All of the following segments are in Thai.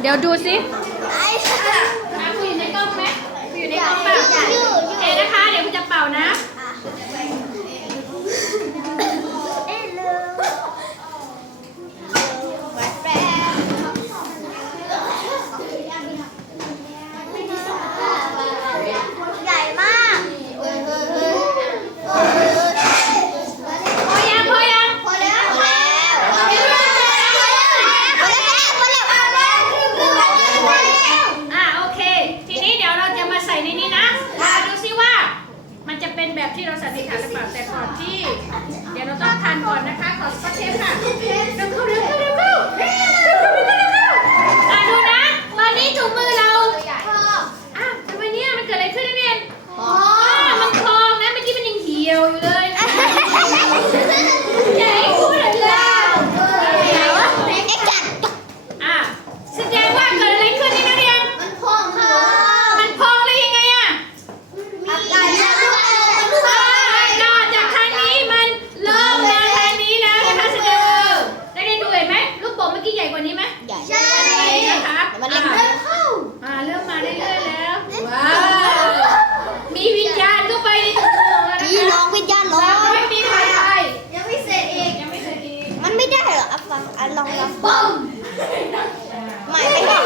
เดี๋ยวดูสิอยู่ในกล้องไหมอยู่ในกล้องเปล่ แบบที่เราสันนิษฐานหรือเปล่าแต่ก่อนที่ เดี๋ยวเราต้องทานก่อนนะคะ ขอสก๊ตเทปค่ะ ปึ้งไม่ไม่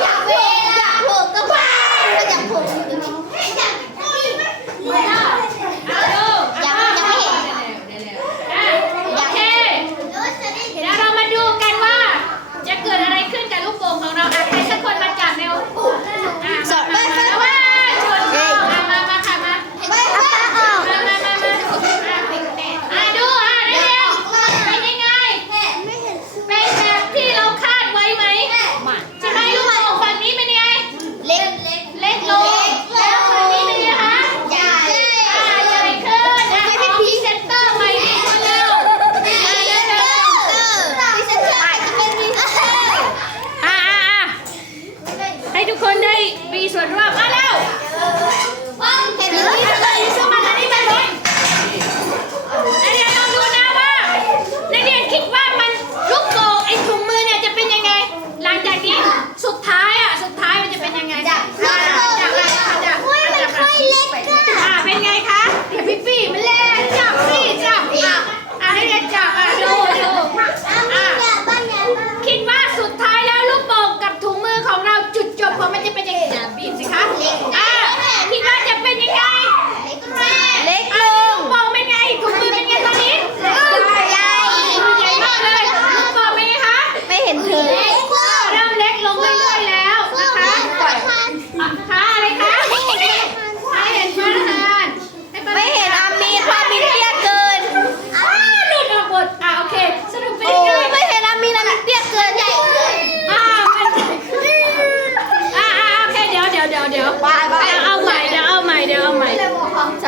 Ya.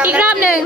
อีกรอบหนึ่ง